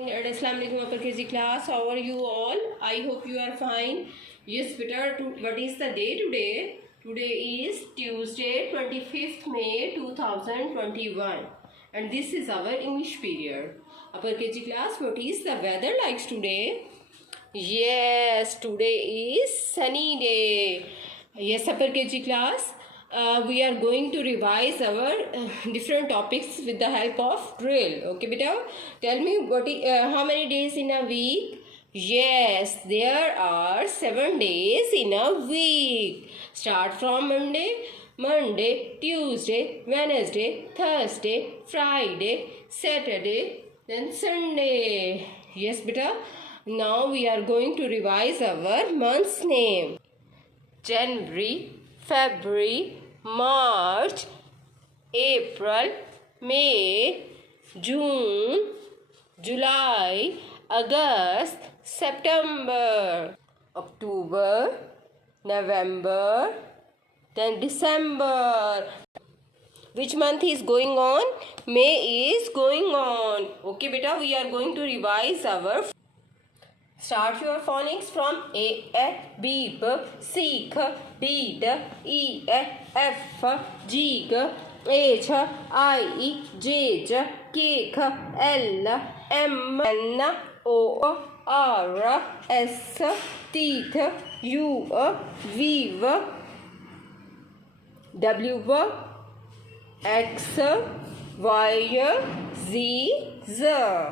Assalamu alaikum upper KG class. How are you all? I hope you are fine. Yes, better. What is the day today? Today is Tuesday, 25th May 2021, and this is our English period. Upper KG class, what is the weather like today? Yes, today is sunny day. Yes, upper KG class. We are going to revise our different topics with the help of drill. Okay, beta? Tell me how many days in a week? Yes, there are 7 days in a week. Start from Monday, Tuesday, Wednesday, Thursday, Friday, Saturday, then Sunday. Yes, beta? Now we are going to revise our month's name. January, February, March, April, May, June, July, August, September, October, November, then December. Which month is going on? May is going on. Okay, beta, we are going to revise our. Start your phonics from A, B, B, C, D, E, F, G, H, I, J, K, L, M, N, O, R, S, T, U, V, W, X, Y, Z, Z.